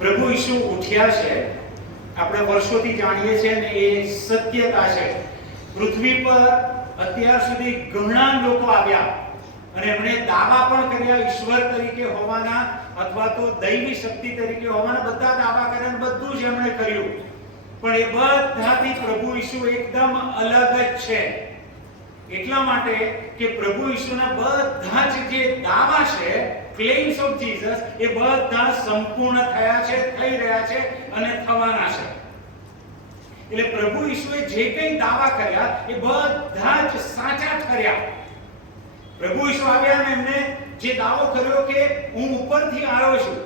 પ્રભુ ઈસુ ઉઠ્યા છે, આપણે વર્ષોથી જાણીએ છીએ ને એ સત્યતા છે. પૃથ્વી પર અત્યાર સુધી ઘણા લોકો આવ્યા અને એમણે દાવા પણ કર્યા ઈશ્વર તરીકે હોવાના અથવા તો દૈવી શક્તિ તરીકે હોવાના. બધા દાવા કર્યા, બધું જ એમણે કર્યું, પણ એ બધાથી પ્રભુ ઈસુ એકદમ અલગ જ છે. એટલા માટે કે પ્રભુ ઈસુના બધા જ જે દાવા છે, ક્લેમ્સ ઓફ જીસસ, એ બધા સંપૂર્ણ થયા છે, થઈ રહ્યા છે અને થવાના છે. એટલે પ્રભુ ઈસુએ જે કંઈ દાવા કર્યા એ બધા જ સાચા ઠર્યા. પ્રભુ ઈસુ આવ્યા અને એમને જે દાવો કર્યો કે હું ઉપરથી આવ્યો છું,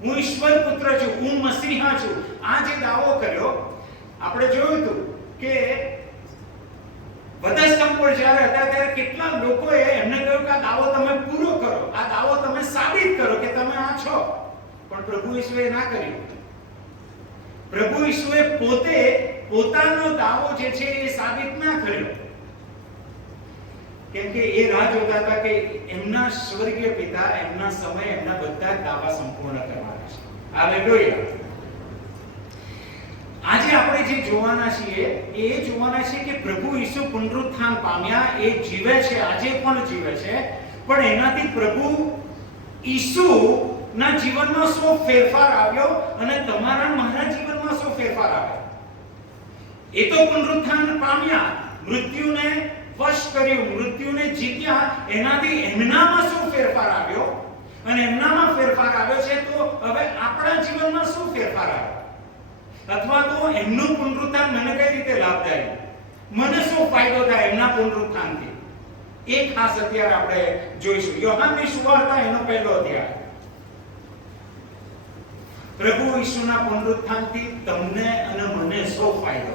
હું ઈશ્વર પુત્ર છું, હું મસીહા છું, આ જે દાવો કર્યો, આપણે જોયું હતું કે વધસ્તંભ પર જ્યારે હતા ત્યારે કેટલા લોકોએ એમને કહ્યું કે આ દાવો તમે પૂરો કરો, આ દાવો તમે સાબિત કરો કે તમે આ છો. પણ પ્રભુ ઈસુએ ના કર્યું. પ્રભુ ઈસુએ પોતે પોતાનો દાવો જે છે એ સાબિત ના કર્યો, કેમ કે એ રાહ જોતા હતા કે એમના સ્વર્ગીય પિતા એમના સમયે એમના બધા દાવા સંપૂર્ણ કરવાના છે. હાલેલુયા. આજે આપણે જે જોવાના છીએ એ જોવાના છે કે પ્રભુ ઈસુ પુનરુત્થાન પામ્યા, એ જીવે છે, આજે પણ જીવે છે, પણ એનાથી પ્રભુ ઈસુ ના જીવનમાં શું ફેરફાર આવ્યો અને તમારા મારા જીવનમાં શું ફેરફાર આવ્યો. એ તો પુનરુત્થાન પામ્યા, મૃત્યુને વશ કર્યું, મૃત્યુને જીત્યા, એનાથી એમનામાં શું ફેરફાર આવ્યો અને એમનામાં ફેરફાર આવ્યો છે, તો હવે આપણા જીવનમાં શું ફેરફાર આવ્યો અથવા તો એમનું પુનરુત્થાન મને કઈ રીતે લાભદાયી, મને શું ફાયદો થાય એમના પુનરુત્થાનથી, એ ખાસ અત્યારે આપણે જોઈશું. યોહાનની સુવાર્તા એનો પહેલો અધ્યાય. પ્રભુ ઈસુના પુનરુત્થાનથી તમને અને મને શું ફાયદો?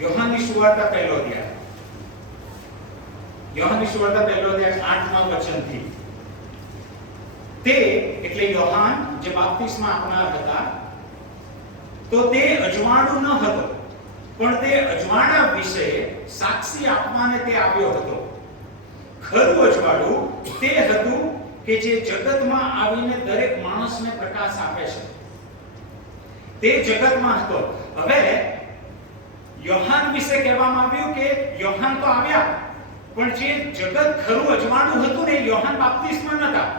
યોહાનની સુવાર્તા પહેલો અધ્યાય. યોહાનની સુવાર્તા પહેલો અધ્યાય 8મા વચનથી. તે એટલે યોહાન જે બાપ્તિસ્મા આપનાર હતા, તો તે અજવાળું ન હતો, પણ તે અજવાળા વિશે સાક્ષી આપવાને તે આવ્યો હતો. ખરું અજવાળું તે હતું કે જે જગતમાં આવીને દરેક માણસને પ્રકાશ આપે છે. તે જગતમાં હતો. હવે યોહાન વિશે કહેવામાં આવ્યું કે યોહાન તો આવ્યા, પણ જે જગત ખરું અજવાળું હતું ને, યોહાન બાપ્તિસ્મા નહોતા.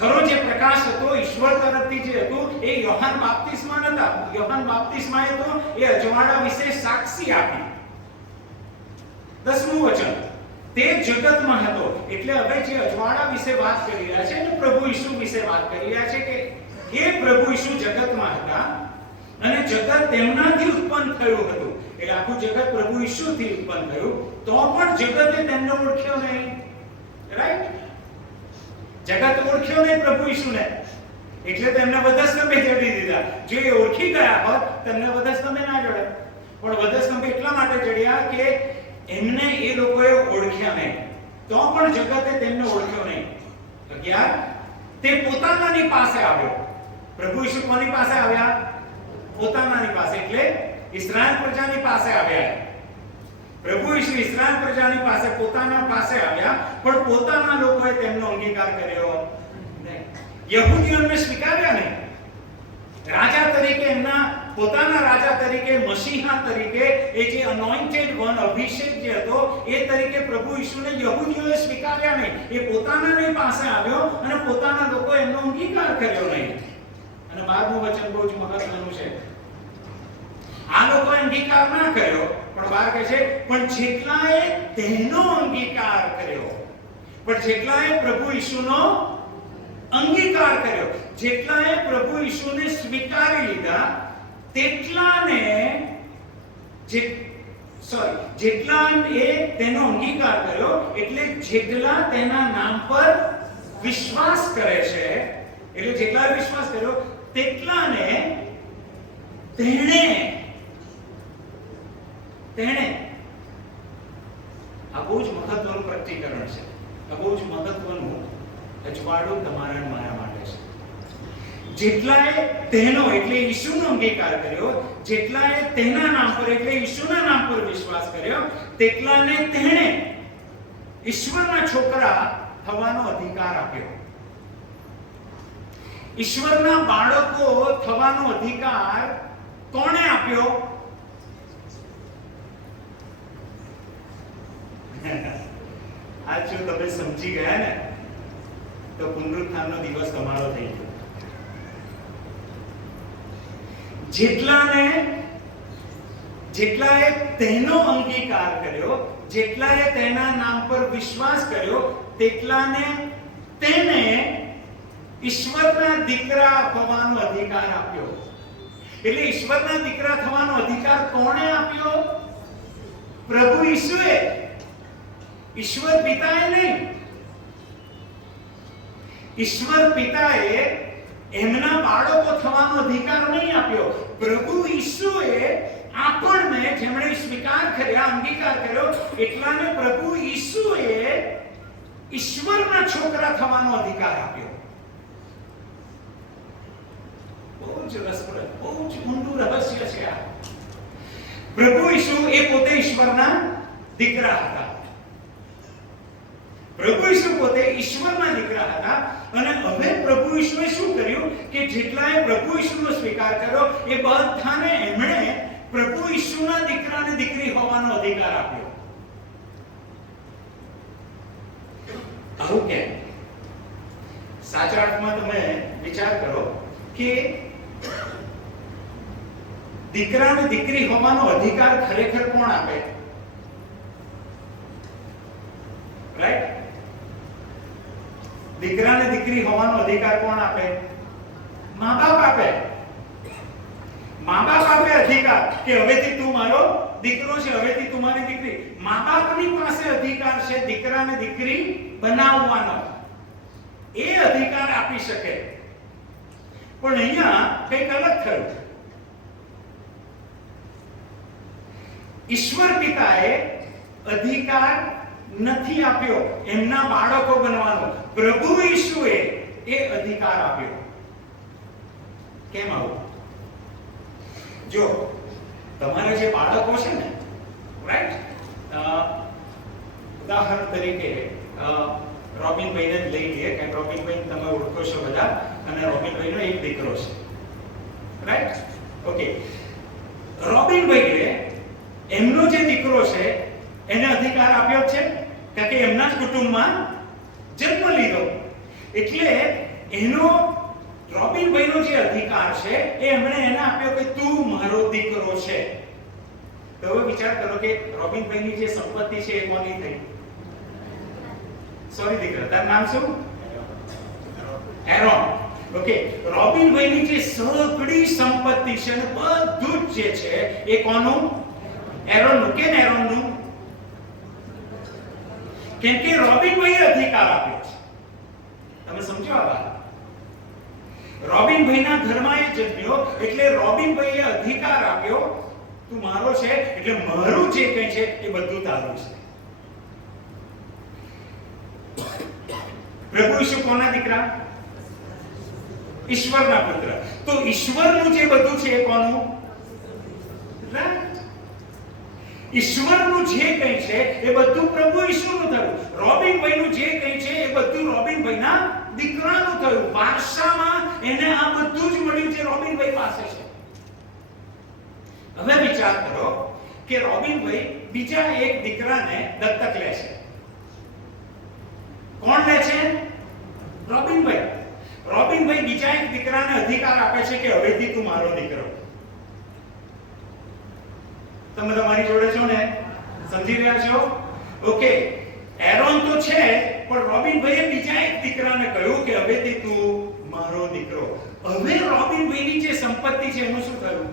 ખરો જે પ્રકાશ હતો ઈશ્વર તરફથી જે હતું એ યોહાન બાપ્તિસ્મા નહોતા. યોહાન બાપ્તિસ્માએ તો એ અજવાળા વિશે સાક્ષી આપી. 10મું વચન. તે જગતમાં હતો. એટલે હવે જે અજવાળા વિશે વાત કરી રહ્યા છે અને પ્રભુ ઈસુ વિશે વાત કરી રહ્યા છે કે એ પ્રભુ ઈસુ જગતમાં હતા અને જગત તેમનાથી ઉત્પન્ન થયું હતું. એટલે આખું જગત પ્રભુ ઈસુથી ઉત્પન્ન થયું, તો પણ જગતે તેમને ઓળખ્યો નહીં. રાઈટ? જગત ઓળખ્યો નહીં પ્રભુ ઈસુને, એટલે તેમને વધસ્તંભે ચડી દીધા. જો એ ઓળખી ગયા હોત તેમને વધસ્તંભે ના ચડે, પણ વધસ્તંભે એટલા માટે ચડ્યા કે એમને એ લોકોએ ઓળખ્યા નહીં, તો પણ જગતે તેમને ઓળખ્યો નહીં. 11. તે પોતાનાની પાસે આવ્યો. પ્રભુ ઈસુ કોની પાસે આવ્યા? પોતાનાની પાસે, એટલે ઇસ્રાએલ પ્રજાની પાસે આવ્યા. પ્રભુ ઈસુ ઇસ્રાએલ પ્રજાની પાસે, પોતાના પાસે આવ્યા, પણ પોતાના લોકોએ તેમનો અંગીકાર કર્યો નહીં. યહૂદીઓને સ્વીકાર્યા નહીં. રાજા તરીકે, એમના પોતાના રાજા તરીકે, મસીહા તરીકે, એ જે અનોઇન્ટેડ વન, અભિષેક જે હતો, એ તરીકે પ્રભુ ઈસુને યહૂદીઓએ સ્વીકાર્યા નહીં. એ પોતાનાની પાસે આવ્યો અને પોતાના લોકોએ એમનો અંગીકાર કર્યો નહીં. અને 12મું વચન બહુ જ મહત્વનું છે. આ લોકોએ અંગીકાર ના કર્યો, પણ બહાર કહે છે પણ જેટલાએ તેનો અંગીકાર કર્યો, પણ જેટલાએ પ્રભુ ઈસુનો અંગીકાર કર્યો, જેટલાએ પ્રભુ ઈસુને સ્વીકારી લીધા, તેટલાને જેટલાએ તેનો અંગીકાર કર્યો, એટલે જેટલા તેના નામ પર વિશ્વાસ કરે છે, એટલે જેટલાએ વિશ્વાસ કર્યો તેટલાને તેણે આ બહુ જ મહત્વનું પ્રતિકરણ છે. આ બહુ જ મહત્વનું અજવાળું તમારા મારા માટે છે. જેટલાએ તેનો એટલે ઈસુનો અંગીકાર કર્યો, જેટલાએ તેના નામ પર એટલે ઈસુના નામ પર વિશ્વાસ કર્યો, તેટલાને તેણે ઈશ્વરના છોકરા થવાનો અધિકાર આપ્યો. ઈશ્વરના બાળકો થવાનો અધિકાર કોણે આપ્યો? આજ જો તમે સમજી ગયા ને તો પુનરુત્થાનનો દિવસ તમારો થઈ ગયો. જેટલાએ તેનો અંગીકાર કર્યો, જેટલાએ તેના નામ પર વિશ્વાસ કર્યો, તેટલાને તેને ઈશ્વરના દીકરા થવાનો અધિકાર આપ્યો. એટલે ઈશ્વરના દીકરા થવાનો અધિકાર કોણે આપ્યો? પ્રભુ ઈસુએ. ઈશ્વર પિતાએ નહીં. ઈશ્વર પિતાએ એમના બાળકો થવાનો અધિકાર નહીં આપ્યો. પ્રભુ ઈસુએ આપણને, જેમણે સ્વીકાર કર્યા, અંગીકાર કર્યો, એટલાને પ્રભુ ઈસુએ ઈશ્વરના છોકરા થવાનો અધિકાર આપ્યો. બહુ જ રસપ્રદ, બહુ જ ઊંડું રહસ્ય છે આ. પ્રભુ ઈસુ એ પોતે ઈશ્વરના દીકરા હતા. પ્રભુ ઈસુ પોતે ઈશ્વરના દીકરા હતા. અને હવે પ્રભુ ઈસુએ શું કર્યું કે જેટલાએ પ્રભુ ઈસુનો સ્વીકાર કર્યો એ બધાને એમણે પ્રભુ ઈસુના દીકરાને દીકરી હોવાનો અધિકાર આપ્યો. આવું કેમ? સાચા અર્થમાં તમે વિચાર કરો કે દીકરાને દીકરી હોવાનો અધિકાર ખરેખર કોણ આપે? રાઈટ? દીકરાને દીકરી હોવાનો અધિકાર કોણ આપે? મા બાપ આપે. મા બાપ આપે અધિકાર કે હવેથી તું મારો દીકરો છે, હવેથી તું મારી દીકરી. મા બાપની પાસે અધિકાર છે દીકરાને દીકરી બનાવવાનો. એ અધિકાર આપી શકે. પણ અહીંયા કંઈક અલગ થયું. ઈશ્વર પિતાએ અધિકાર નથી આપ્યો એમના બાળકો બનવાનો. પ્રભુ ઈસુએ એ અધિકાર આપ્યો. કેમ આવું? જો તમારા જે બાળકો છે ને, રાઈટ, ઉદાહરણ તરીકે રોબિનભાઈને જ લઈ લઈએ કે રોબિનભાઈ તમે ઓળખો છો બધા, અને રોબિનભાઈનો એક દીકરો છે, રાઈટ? ઓકે, રોબિનભાઈએ એમનો જે દીકરો છે એને અધિકાર આપ્યો છે કારણ કે એમના જ કુટુંબમાં જન્મ લીધો. એટલે એનો રોબિનભાઈનો જે અધિકાર છે એ એમણે એને આપ્યો કે તું મારો દીકરો છે. તો હવે વિચાર કરો કે રોબિનભાઈની જે સંપત્તિ છે એ કોની થઈ? સોરી દીકરા, તારું નામ શું? એરોન. ઓકે, રોબિનભાઈની જે સગળી સંપત્તિ છે ને બધું જ જે છે એ કોનું? એરોનનું. કેમ એરોનનું? કેમ કે રોબિનભાઈએ અધિકાર આપ્યો છે. તમે સમજો આ વાત? રોબિનભાઈના ઘરમાં એ જન્મ્યો એટલે રોબિનભાઈએ અધિકાર આપ્યો તું મારો છે એટલે મારું જે કંઈ છે એ બધું તારું છે. પ્રભુ ઈસુ કોના દીકરા? ઈશ્વરના પુત્ર. તો ઈશ્વરનું જે બધું છે એ કોનું? રાઈટ. ઈશ્વરનું જે કંઈ છે એ બધું પ્રભુ ઈસુનું થયું. રોબિનભાઈનું જે કંઈ છે એ બધું રોબિનભાઈના દીકરાનું થયું. વારસામાં એને આ બધું જ મળ્યું જે રોબિનભાઈ પાસે છે. હવે વિચાર કરો કે રોબિનભાઈ બીજા એક દીકરાને દત્તક લે છે. કોણ લે છે? રોબિનભાઈ. રોબિનભાઈ બીજા એક દીકરાને અધિકાર આપે છે કે હવેથી તું મારો દીકરો. તમે તમારી જોડે છો ને? સમજી રહ્યા છો? ઓકે, એરોન તો છે પણ રોબિનભાઈએ બીજા એક દીકરાને કહ્યું કે હવેથી તું મારો દીકરો. હવે રોબિનભાઈની જે સંપત્તિ છે એનું શું થયું?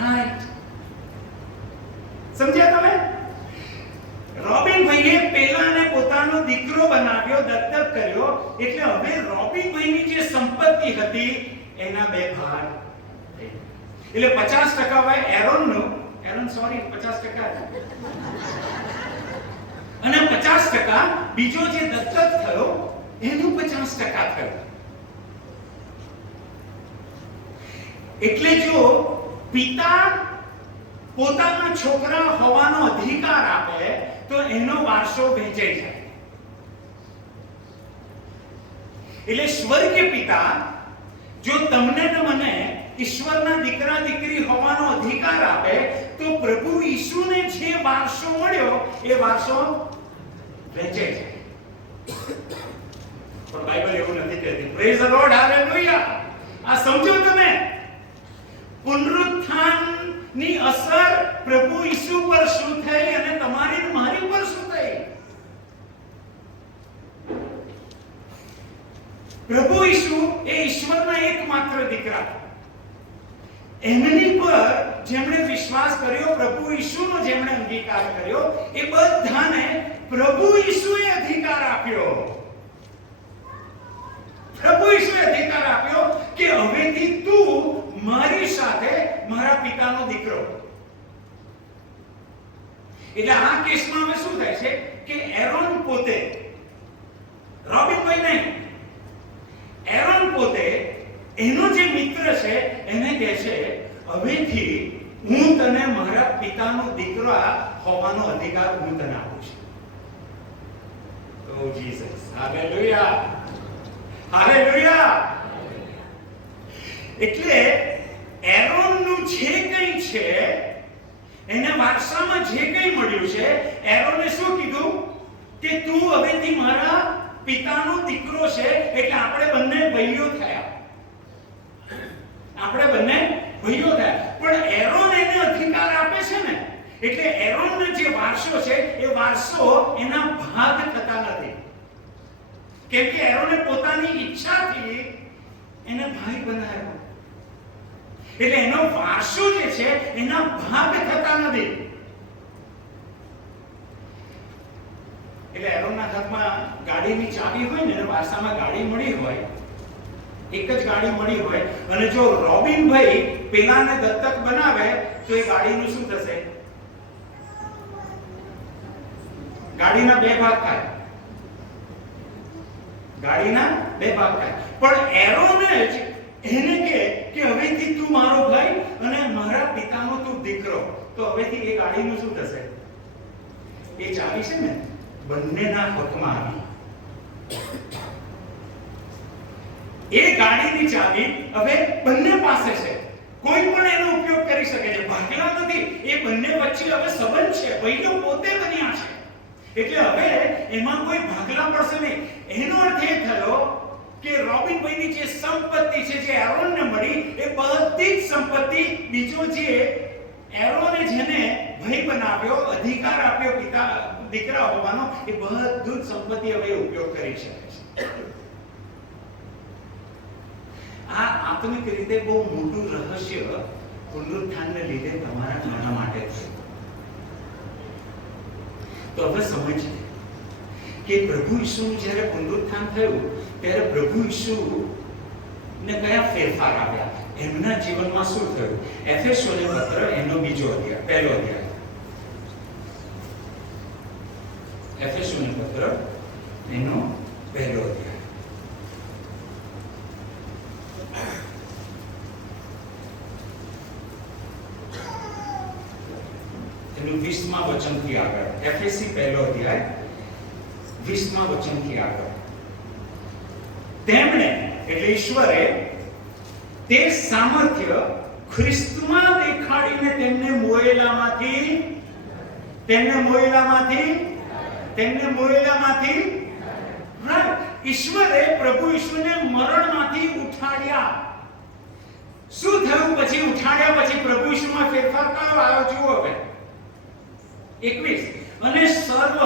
રાઈટ. સમજ્યા તમે? રોબિનભાઈએ પેલાને પોતાનો દીકરો બનાવ્યો, દત્તક કર્યો, એટલે હવે રોબિનભાઈની જે સંપત્તિ હતી એના બે ભાગ. એટલે 50% હવે એરોનનું, એરોન સોરી 50% અને 50% બીજો જે દત્તક થયો એનું 50% થયું. એટલે જો પિતા પોતાના છોકરા હોવાનો અધિકાર આપે તો એનો વારસો વહેંચાઈ જાય. એટલે સ્વર્ગીય પિતા જો તમને ને મને ઈશ્વરના દીકરા દીકરી હોવાનો અધિકાર આપે તો પ્રભુ ઈસુને જે વારસો મળ્યો એ વારસો વેચે છે. પણ બાઇબલ એવું નથી કહેતી. Praise the lord, hallelujah. આ સમજો તમે, પુનરુત્થાનની અસર પ્રભુ ઈસુ પર શું થઈ અને તમારી મારી પર શું થઈ. પ્રભુ ઈસુ એ ઈશ્વરના એકમાત્ર દીકરા. એમની પર જેમણે વિશ્વાસ કર્યો, પ્રભુ ઈસુનો જેમણે અંગીકાર કર્યો, એ બધાને પ્રભુ ઈસુએ અધિકાર આપ્યો. પ્રભુ ઈસુએ અધિકાર આપ્યો કે હવેથી તું મારી સાથે મારા પિતાનો દીકરો. એટલે આ કેસમાં હવે શું થાય છે કે એરોન પોતે, રોબિનભાઈ નહીં, એરોન પોતે એનો જે મિત્ર છે એને કહે છે હવેથી હું તને મારા પિતાનો દીકરો હોવાનો અધિકાર હું તને આપું છું. ઓ જીસસ, હાલેલુયા, હાલેલુયા. એટલે એરોનનું જે કંઈ છે એને વારસામાં જે કંઈ મળ્યું છે, એરોને શું કીધું કે તું હવેથી મારા પિતાનો દીકરો છે. એટલે આપણે બંને ભાઈઓ થયા, આપણે બંને ભાઈઓ થયા. પણ એરોન એને અધિકાર આપે છે ને, એટલે એરોનનો જે વારસો છે એ વારસો એના ભાગ થતા નથી. કેમ કે એરોને પોતાની ઈચ્છાથી એને ભાઈ બનાવ્યો. એટલે એનો વારસો જે છે એના ભાગ થતા નથી. એટલે એરોનના હાથમાં ગાડીની ચાવી હોય ને, વારસામાં ગાડી મળી હોય, એક જ ગાડી મળી હોય, અને જો રોબિનભાઈ પેલાને દત્તક બનાવે તો એ ગાડીનું શું થશે? ગાડીના બે ભાગ થાય. ગાડીના બે ભાગ થાય. પણ એરોને જ એને કે હવેથી તું મારો ભાઈ અને મારા પિતાનો તું દીકરો. તો હવેથી એ ગાડીનું શું થશે? એ ચાવી છે ને બંનેના હકમાં આવી. એ ગાડીની ચાવી હવે બંને પાસે છે. કોઈ પણ એનો ઉપયોગ કરી શકે છે. ભાગલા નથી. એ બંને વચ્ચે હવે સંબંધ છે. ભાઈઓ પોતે બન્યા છે. એટલે હવે એમાં કોઈ ભાગલા પડશે નહીં. એનો અર્થ એ થયો કે રોબિનભાઈની જે સંપત્તિ છે જે એરોનને મળી, એ બધી જ સંપત્તિ બીજો જે એરોને જેને ભાઈ બનાવ્યો, અધિકાર આપ્યો પિતા દીકરા હોવાનો, એ બધું જ સંપત્તિ હવે ઉપયોગ કરી શકે છે. આ આત્મિક રીતે બહુ મોટું રહસ્ય પુનરુત્થાનને લીધે તમારા ઘણા માટે છે. તો હવે સમજ કે પ્રભુ ઈસુનું જ્યારે પુનરુત્થાન થયું ત્યારે પ્રભુ ઈસુને કયા ફેરફાર આવ્યા, એમના જીવનમાં શું થયું. એફેસોને પત્ર એનો બીજો અધ્યાય, પહેલો અધ્યાય. એફેસોને પત્ર એનો પહેલો અધ્યાય. એનું 20મા વચનથી આગળ. એફએસી પહેલો અધ્યાય 20મા વચનથી આગળ. તેમણે એટલે ઈશ્વરે તે સામર્થ્ય ખ્રિસ્તમાં દેખાડીને તેમને મોયેલામાંથી ઈશ્વરે પ્રભુ ઈસુને મરણમાંથી ઉઠાડ્યા. શું થયું પછી ઉઠાડ્યા પછી? પ્રભુ ઈસુમાં ફેરફાર કયો આવ્યો જુઓ હવે 21. અને સર્વ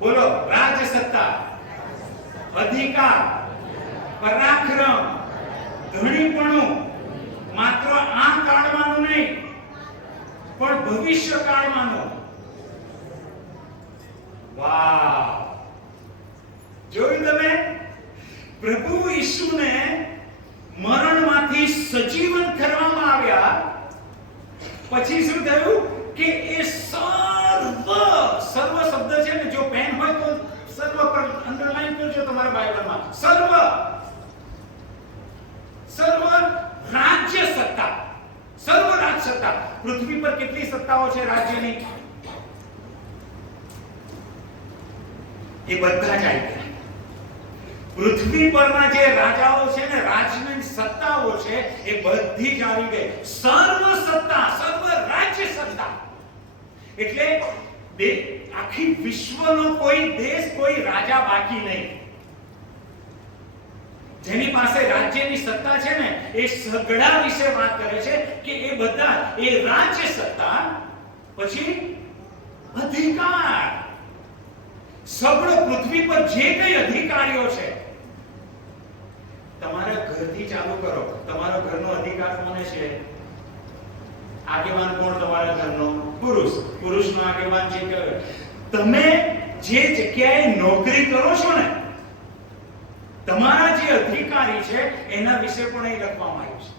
બોલો રાજ સત્તા, અધિકાર, પરાક્રમ, ધણીપણું માત્ર આ કાળમાંનું નહીં પણ ભવિષ્ય કાળમાંનું. વાહ! જોયું તમે? પ્રભુ ઈસુને મરણમાંથી સજીવન કરવામાં આવ્યા પછી શું થયું કે એ સર્વ શબ્દ છે ને, જો પેન હોય તો સર્વ પર અંડરલાઈન કરજો તમારા બાઇબલમાં. સર્વ રાજ્ય સત્તા, સર્વ રાજ સત્તા. પૃથ્વી પર કેટલી સત્તાઓ છે રાજ્યની? એ બધા જ આવી ગયા. પૃથ્વી પરના જે રાજાઓ છે ને, રાજની સત્તાઓ છે, એ બધી જ આવી ગઈ. સર્વ સત્તા, સર્વ રાજ્ય સત્તા. એટલે આખી વિશ્વનો કોઈ દેશ, કોઈ રાજા બાકી નહીં. જેની પાસે રાજ્યની સત્તા છે ને, એ સગડા વિશે વાત કરે છે કે એ બધા, એ રાજ્ય સત્તા, પછી અધિકાર. સગળો પૃથ્વી પર જે કઈ અધિકારીઓ છે, તમારા ઘરથી ચાલુ કરો. તમારો ઘરનો અધિકાર કોને છે? આગેવાન કોણ તમારા ઘરનો? પુરુષ. પુરુષનો આગેવાન જે કરે. તમે જે જગ્યાએ નોકરી કરો છો ને, તમારા જે અધિકારી છે એના વિશે પણ એ લખવામાં આવ્યું છે.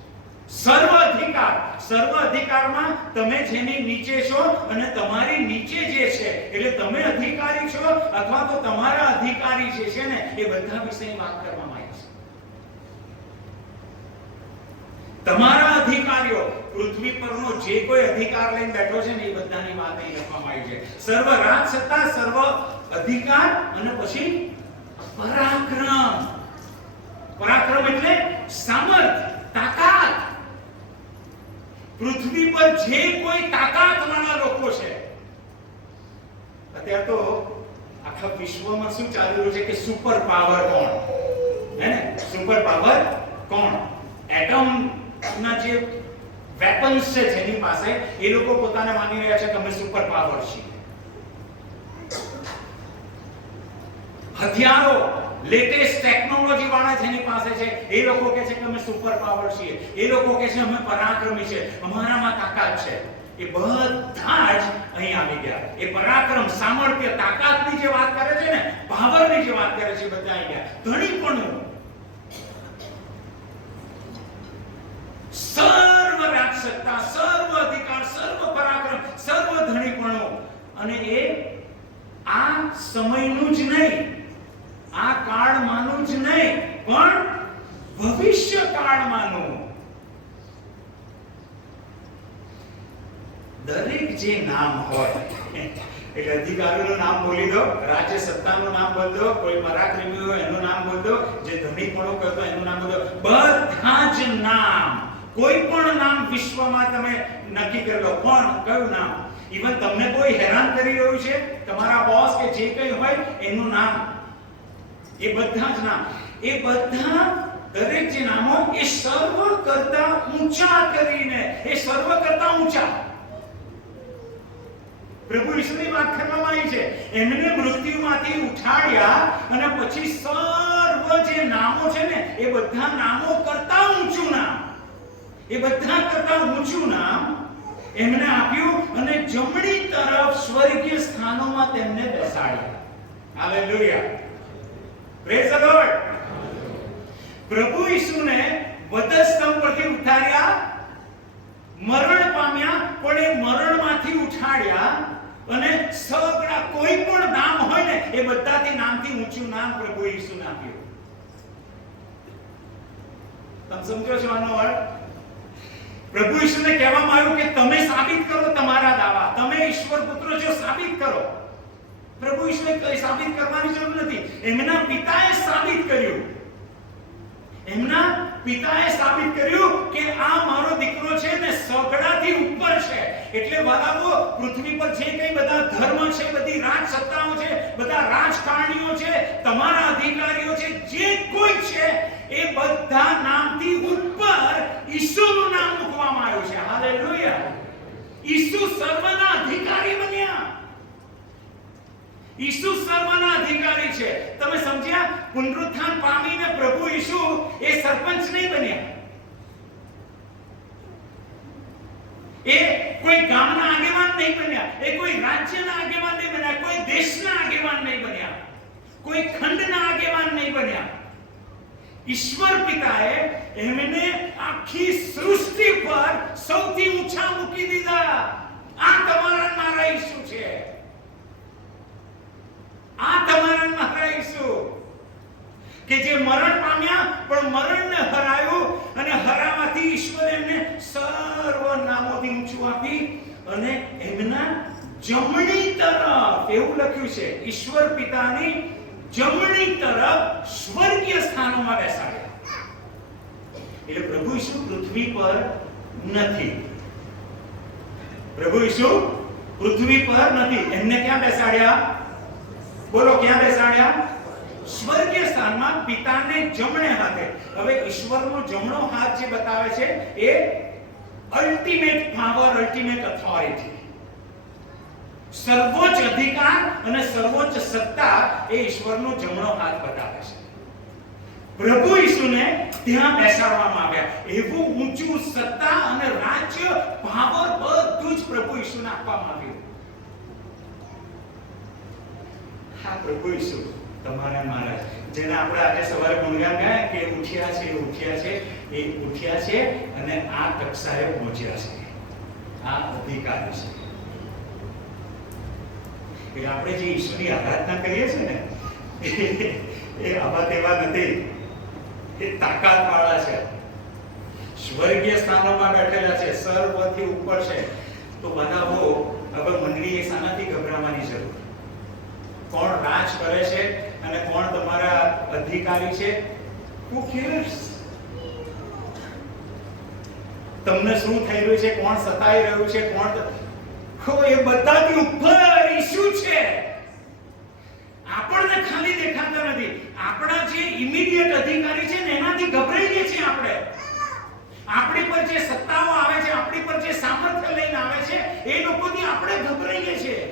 સર્વ અધિકાર. સર્વ અધિકારમાં તમે જેની નીચે છો અને તમારી નીચે જે છે, એટલે તમે અધિકારી છો અથવા તો તમારા અધિકારી જે છે ને, એ બધા વિશે વાત કરવામાં આવી છે. તમારા અધિકારીઓ, પૃથ્વી પરનો જે કોઈ અધિકાર લઈને બેઠો છે ને, એ બધાની વાત અહીં લખવામાં આવી છે. સર્વ રાજ સત્તા, સર્વ અધિકાર અને પછી પરાક્રમ. પરાક્રમ એટલે સામર્થ, તાકાત. પૃથ્વી પર જે કોઈ તાકાતવાળા લોકો છે, અત્યારે તો આખા વિશ્વમાં શું ચાલી રહ્યું છે કે સુપર પાવર કોણ? હે ને? સુપર પાવર કોણ? એટમ ના જે વેપન્સ છે જેની પાસે, એ લોકો પોતાને માની રહ્યા છે કે અમે સુપર પાવર છીએ. હથિયારો, લેટેસ્ટ ટેકનોલોજી વાળા જેની પાસે છે, એ લોકો કહે છે કે અમે સુપર પાવર છીએ. એ લોકો કહે છે અમે પરાક્રમી છે, અમારામાં તાકાત છે. એ બધા જ અહીં આવી ગયા. એ પરાક્રમ, સામર્થ્ય, તાકાતની જે વાત કરે છે ને, પાવરની જે વાત કરે છે, બધા આવી ગયા. ધણીપણું, સર્વ રાજસત્તા, સર્વ અધિકાર, સર્વ પરાક્રમ, સર્વ ધણીપણું. અને એ આ સમયનું જ નહીં, આ કાળમાંનું જ નહીં, પણ ભવિષ્ય કાળમાંનું. દરેક જે નામ હોય, એટલે અધિકારીનું નામ બોલી દો, રાજ્ય સત્તાનું નામ બોલ દો, કોઈ પરાક્રમી હોય એનું નામ બોલ દો, જે ધણીપણું કરતો એનું નામ બોલ દો. બધા જ નામ, કોઈ પણ નામ વિશ્વમાં તમે નક્કી કરી લો, પણ કયું નામ. ઇવન તમને કોઈ હેરાન કરી રહ્યું છે, તમારા બોસ કે જે કંઈ હોય એનું નામ, એ બધા જ નામ, એ બધા દરેક જે નામો, એ સર્વ કરતા ઊંચા કરીને, એ સર્વ કરતા ઊંચા. પ્રભુ ઈસુની વાત કરવામાં આવી છે. એમને મૃત્યુમાંથી ઉઠાડ્યા અને પછી સર્વ જે નામો છે ને, એ બધા નામો કરતા ઊંચું નામ, એ બધા કરતા ઊંચું નામ એમને આપ્યું અને જમણી તરફ સ્વર્ગીય સ્થાનોમાં તેમને બેસાડ્યા. Hallelujah, praise the Lord. પ્રભુ ઈસુને વધસ્તંભ પરથી ઉઠાડ્યા, મરણ પામ્યા, પણ એ મરણમાંથી ઉઠાડ્યા અને સગળા કોઈ પણ નામ હોય ને, એ બધાથી નામથી ઊંચું નામ પ્રભુ ઈસુને આપ્યું. તમે સમજો છો આનો અર્થ? પ્રભુ ઈસુને કહેવામાં આવ્યું કે તમે સાબિત કરો તમારા દાવા, તમે ઈશ્વર પુત્ર છો, સાબિત કરો. પ્રભુ ઈસુએ કઈ સાબિત કરવાની જરૂર નથી. એમના પિતાએ સાબિત કર્યું. એમના પિતાએ સાબિત કર્યું કે આ મારો દીકરો છે ને, સગડાથી ઉપર છે. એટલે વાલાઓ, પૃથ્વી પર જે કંઈ બધા ધર્મ છે, બધી રાજ સત્તાઓ છે, બધા રાજકારણીઓ છે, તમારા અધિકારીઓ છે, જે કોઈ છે, એ બધા નામથી ઉપર ઈસુનું નામ મૂકવામાં આવ્યું છે. હાલેલુયા. ઈસુ સર્વના અધિકારી બન્યા. ઈસુ સર્વના અધિકારી છે. તમે સમજ્યા? પુનરુત્થાન પામીને પ્રભુ ઈસુ એ સરપંચ નહીં બન્યા, એ કોઈ ગામના આગેવાન નહીં બન્યા, એ કોઈ રાજ્યના આગેવાન નહીં બન્યા, કોઈ દેશના આગેવાન નહીં બન્યા, કોઈ ખંડના આગેવાન નહીં બન્યા. ઈશ્વર પિતાએ એમને આખી સૃષ્ટિ પર સૌથી ઊંચા મૂકી દીધા. આ તમારા મારા ઈસુ છે. આ તમારા મારા ઈસુ કે જે મરણ પામ્યા, પણ મરણને હરાયું અને હરાવાથી ઈશ્વરે એમને સર્વ નામોથી ઊંચું આપી અને એમના જમણી તરફ, એવું લખ્યું છે, ઈશ્વર પિતાની જમણી તરફ સ્વર્ગીય સ્થાનોમાં બેસાડ્યા. એટલે પ્રભુ ઈસુ પૃથ્વી પર નથી. પ્રભુ ઈસુ પૃથ્વી પર નથી. એમને ક્યાં બેસાડ્યા? બોલો, ક્યાં બેસાડ્યા? સ્વર્ગીય સ્થાનમાં, પિતાને જમણે હાથે. હવે ઈશ્વરનો જમણો હાથ જે બતાવે છે એ અલ્ટિમેટ પાવર, અલ્ટિમેટ ઓથોરિટી, સર્વોચ્ચ અધિકાર અને સર્વોચ્ચ સત્તા એ ઈશ્વરનો જમણો હાથ બતાવે છે. પ્રભુ ઈસુને ત્યાં બેસાડવામાં આવ્યા. એવું ઊંચું સત્તા અને રાજ્ય, પાવર બધું જ પ્રભુ ઈસુને આપવામાં આવ્યું. હા, પ્રભુ ઈસુ તમારા મારા, જેને આપણે આજે સવારે ગુણગાન ગાયા કે ઉઠ્યા છે, ઉઠ્યા છે, એ ઉઠ્યા છે અને આ કક્ષાએ પહોંચ્યા છે, આ અધિકાર છે. એટલે આપણે જે ઈશ્વરની આરાધના કરીએ છીએ ને, એ આવા તેવા નથી, એ તાકાત વાળા છે, સ્વર્ગીય સ્થાનોમાં બેઠેલા છે, સર્વથી ઉપર છે. તો બનાવો હવે મંડળીએ શાનાથી ગભરાવાની જરૂર? કોણ રાજ કરે છે અને કોણ તમારા અધિકારી છે? Who cares? તમને શું થઈ રહ્યું છે, કોણ સતાઈ રહ્યું છે, કોણ, એ બધાથી ઉપર ઈસુ છે. આપણને ખાલી દેખાતા નથી. આપણા જે ઇમિડિયેટ અધિકારી છે ને એનાથી ગભરાઈએ છીએ આપણે. આપણી પર જે સત્તાઓ આવે છે, આપણી પર જે સામર્થ્ય લઈને આવે છે, એ લોકોથી આપણે ગભરાઈએ છીએ.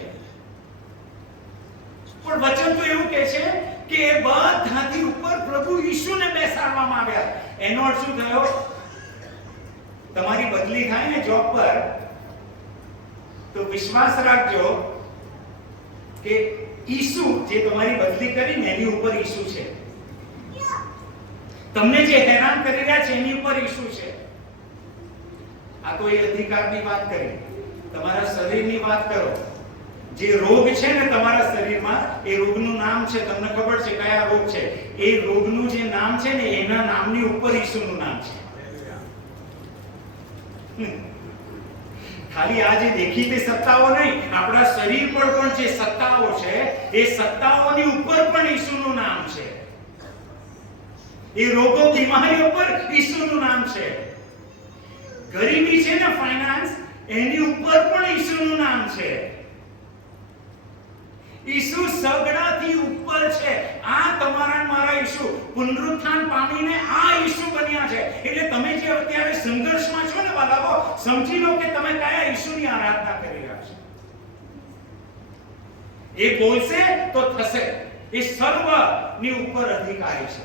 પણ વચન તો એવું કહે છે કે એ બધાથી ઉપર પ્રભુ ઈસુને બેસાડવામાં આવ્યા. એનો અર્થ શું થયો? તમારી બદલી થાય ને જોબ પર, તો વિશ્વાસ રાખજો કે ઈસુ જે તમારી બદલી કરી ને એની ઉપર ઈસુ છે. તમને જે હેરાન કરી રહ્યા છે એની ઉપર ઈસુ છે. આ તો એ અધિકારની વાત કરી. તમારા શરીરની વાત કરો. જે રોગ છે ને તમારા શરીરમાં, એ રોગનું નામ છે, તમને ખબર છે કયા રોગ છે? એ રોગનું જે નામ છે ને એના નામની ઉપર ઈસુનું નામ છે. ખાલી આ જે દેખીતી સત્તાઓ નહીં, આપણા શરીર પર પણ જે સત્તાઓ છે એ સત્તાઓની ઉપર પણ ઈસુનું નામ છે. એ રોગો, બીમારીઓ પર ઈસુનું નામ છે. ગરીબી છે ને ફાઇનાન્સ, એની ઉપર પણ ઈસુનું નામ છે. ઈસુ સગડાથી ઉપર છે. આ તમારા મારા ઈસુ પુનરુત્થાન પામીને આ ઈસુ બન્યા છે. એટલે તમે જે અત્યારે સંઘર્ષમાં છો ને બાળકો, સમજી લો કે તમે કયા ઈસુની આરાધના કરી રહ્યા છો. એ બોલશે તો થશે. એ સર્વની ઉપર અધિકારી છે.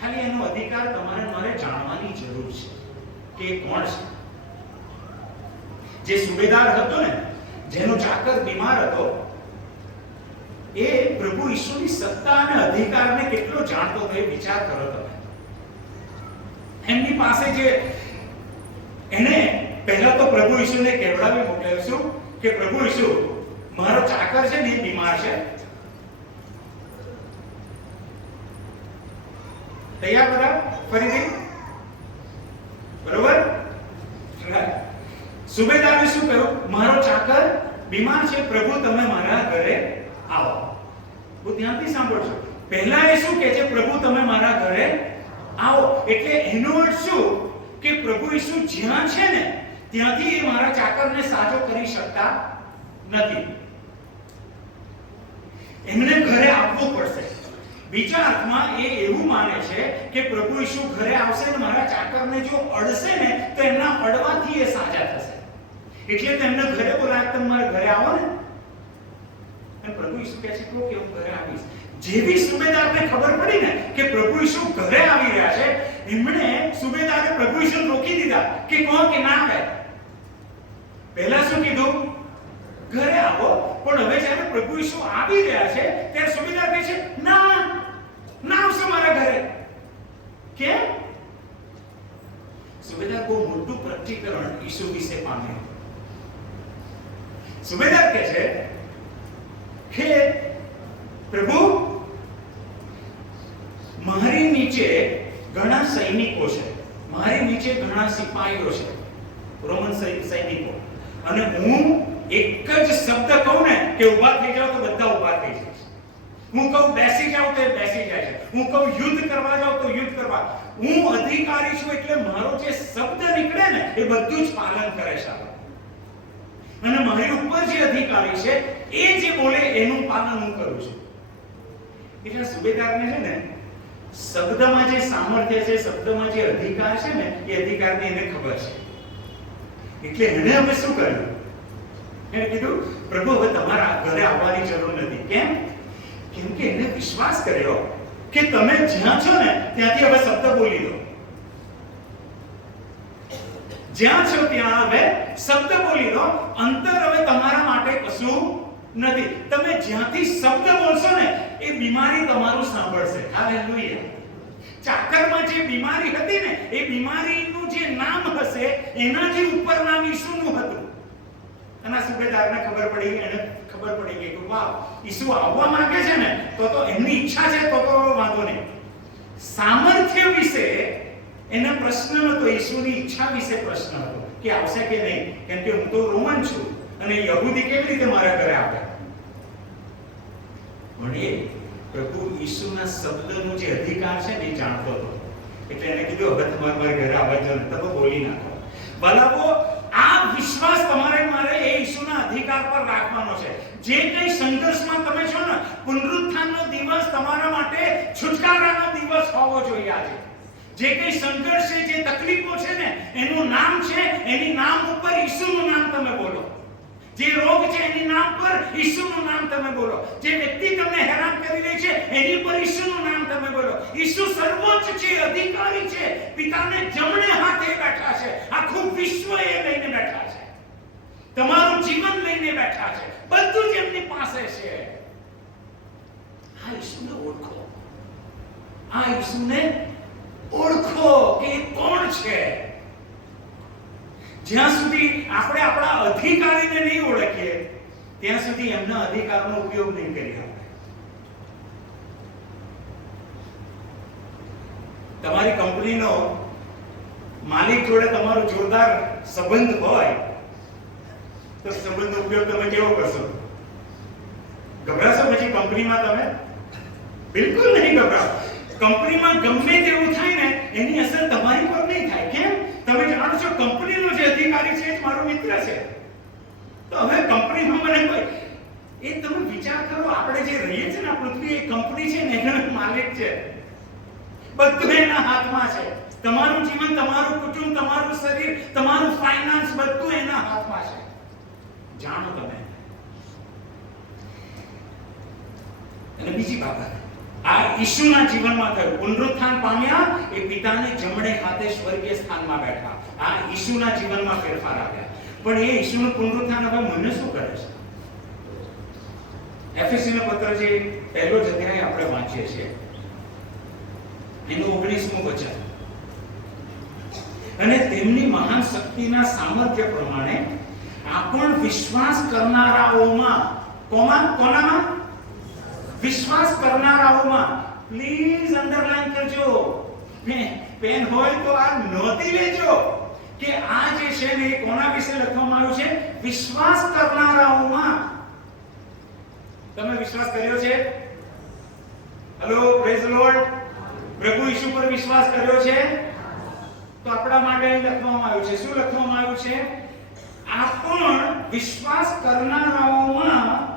ખાલી એનો અધિકાર તમારે મારે જાણવાની જરૂર છે કે કોણ છે. જે સુબેદાર હતો ને, જેનો ચાકર બીમાર હતો, એ પ્રભુ ઈસુની સત્તા અને અધિકારને કેટલો જાણતો હતો, એ વિચાર કરો તમે. એમની પાસે જે એને પહેલા તો પ્રભુ ઈસુને કહેવડાવી મોકલ્યો શું કે પ્રભુ ઈસુ, મારો ચાકર છે ને એ બીમાર છે. તૈયાર બધા? ફરીથી બરોબર? સુબેદારે શું કહ્યું? મારો ચાકર બીમાર છે, પ્રભુ તમે મારા ઘરે આવો. બહુ ધ્યાનથી સાંભળજો. પહેલા એ શું કહે છે? પ્રભુ તમે મારા ઘરે આવો. એટલે એનો અર્થ શું કે પ્રભુ ઈસુ જ્યાં છે ને ત્યાંથી એ મારા ચાકરને સાજો કરી શકતા નથી. એમને ઘરે આવવું પડશે. બીજા અર્થમાં એ એવું માને છે કે પ્રભુ ઈસુ ઘરે આવશે ને મારા ચાકરને જો અડશે ને તો એમના અડવાથી એ સાજા થશે. એટલે તેમને ઘરે બોલાવે, તમે મારા ઘરે આવો ને. પ્રભુ ઈસુ કહે છે કે હું ઘરે આવીશ. જેવી સુબેદારને ખબર પડી ને કે પ્રભુ ઈસુ ઘરે આવી રહ્યા છે, એમણે સુબેદારે પ્રભુ ઈસુ રોકી દીધા કે કોણ કે ના આવે. પહેલા શું કીધું? ઘરે આવો. પણ હવે જ્યારે પ્રભુ ઈસુ આવી રહ્યા છે ત્યારે સુબેદાર કહે છે ના, ના આવશો મારા ઘરે. કેમ? સુબેદાર બહુ મોટું પ્રતિકરણ ઈસુ વિશે પામ્યો. સુબેદાર કહે છે કે પ્રભુ, મારી નીચે ઘણા સૈનિકો છે, મારી નીચે ઘણા સિપાહીઓ છે, રોમન સૈનિકો, અને હું એક જ શબ્દ કહું ને કે ઊભા થઈ જાઓ તો બધા ઊભા થઈ જશે. હું કહું બેસી જાવ તો બેસી જાય છે, હું કહું યુદ્ધ કરવા જાવ તો યુદ્ધ કરવા. હું અધિકારી છું એટલે મારો જે શબ્દ નીકળે ને એ બધું જ પાલન કરે છે. અને મારી ઉપર જે અધિકારી છે એ જે બોલે એનું પાલન હું કરું છું. એટલે સુબેદારને છે ને શબ્દમાં જે સામર્થ્ય છે, શબ્દમાં જે અધિકાર છે ને એ અધિકારની એને ખબર છે. એટલે એને હવે શું કર્યું? એને કીધું પ્રભુ હવે તમારા ઘરે આવવાની જરૂર નથી. કેમ? કેમ કે એને વિશ્વાસ કર્યો કે તમે જ્યાં છો ને ત્યાંથી હવે શબ્દ બોલી દો. જ્યાં છો ત્યાં હવે શબ્દ બોલી દો. અંતર હવે તમારા માટે કશું નથી. તમે જ્યાંથી શબ્દ બોલશો ને એ બીમારી તમારું સાંભળશે. હાલેલુયા. ચાકરમાં જે બીમારી હતી ને એ બીમારીનું જે નામ હશે એનાથી ઉપર નામ ઈસુનું હતું. અને સુબેદારને ખબર પડી, એને ખબર પડી કે વાહ, ઈસુ આવવા માંગે છે ને તો એમની ઈચ્છા છે તો વાંધો નહીં. સામર્થ્ય વિશે એને પ્રશ્ન નતો, ઈસુની ઈચ્છા વિશે પ્રશ્ન હતો કે આવશે કે નહીં. કેમ કે હું તો રોમન છું અને યહૂદી કેવી રીતે મારા ઘરે આવે? પણ એ પ્રભુ ઈસુના શબ્દનો જે અધિકાર છે ને એ જાણતો હતો. એટલે એને કીધું હવે તમારે મારા ઘરે આવવા જરૂર નથી, તમે બોલી નાખો. ભલાવો આ વિશ્વાસ તમારે મારે એ ઈસુના અધિકાર પર રાખવાનો છે. જે કઈ સંઘર્ષમાં તમે છો ને, પુનરુત્થાનનો દિવસ તમારા માટે છુટકારાનો દિવસ હોવો જોઈએ. આજે જે કઈ સંઘર્ષ છે, જે તકલીફો છે ને એનું નામ છે, એની નામ ઉપર ઈસુનું નામ તમે બોલો. જે રોગ છે એની નામ પર ઈસુનું નામ તમે બોલો. જે વ્યક્તિ તમને હેરાન કરી રહી છે એની પર ઈસુનું નામ તમે બોલો. ઈસુ સર્વોચ્ચ છે, અધિકારી છે, પિતાને જમણે હાથે બેઠા છે. આખું વિશ્વ એ લઈને બેઠા છે, તમારું જીવન લઈને બેઠા છે, બધું જ એમની પાસે છે. આ ઈસુને ઓળખો, આ ઈસુને ઓળખો કે કોણ છે. જ્યાં સુધી આપણે આપણા અધિકારીને નહીં ઓળખીએ ત્યાં સુધી એમના અધિકારનો ઉપયોગ નહીં કરીએ. તમારી કંપનીનો માલિક જોડે તમારો જોરદાર સંબંધ હોય તો સંબંધનો ઉપયોગ તમે કેવો કરશો? ગભરાશો પછી કંપનીમાં? તમે બિલકુલ નહીં ગભરાઓ. કંપનીમાં ગમે તેવું થાય ને એની અસર તમારી પર નહીં થાય. કેમ? તમે જાણો છો કંપનીનો જે અધિકારી છે એ મારો મિત્ર છે. તો હવે કંપનીમાં મને કોઈ એ તમે વિચાર કરો, આપણે જે રહીએ છીએ ને આ પૃથ્વી એ કંપની છે ને એનો માલિક છે. બધું એના હાથમાં છે. તમારું જીવન, તમારું કુટુંબ, તમારું શરીર, તમારું ફાઇનાન્સ બધું એના હાથમાં છે. જાણો તમે. અને બીજી બાબત આ ઈસુના જીવનમાં થયું. પુનરુત્થાન પામ્યા એ પિતાને જમણે હાથે સ્વર્ગીય સ્થાનમાં બેઠા. આ ઈસુના જીવનમાં ફેરફાર આવ્યા. પણ એ ઈસુનું પુનરુત્થાન હવે મને શું કરે છે? એફએસસીના પત્ર જે પહેલો જ અધ્યાય આપણે વાંચીએ છીએ એનું 19મું વચન. અને તેમની મહાન શક્તિના સામર્થ્ય પ્રમાણે આપણ વિશ્વાસ કરનારાઓમાં, કોનામાં? વિશ્વાસ કરનારાઓમાં. પ્લીઝ અંડરલાઈન કરજો. પેન હોય તો આ નોંધી લેજો કે આ જે છે ને એ કોના વિશે લખવામાં આવ્યું છે? વિશ્વાસ કરનારાઓમાં. તમે વિશ્વાસ કર્યો છે? Hello, praise the Lord. પ્રભુ ઈસુ પર વિશ્વાસ કર્યો છે? તો આપણા માટે લખવામાં આવ્યું છે. શું લખવામાં આવ્યું છે? આપણ વિશ્વાસ કરનારાઓમાં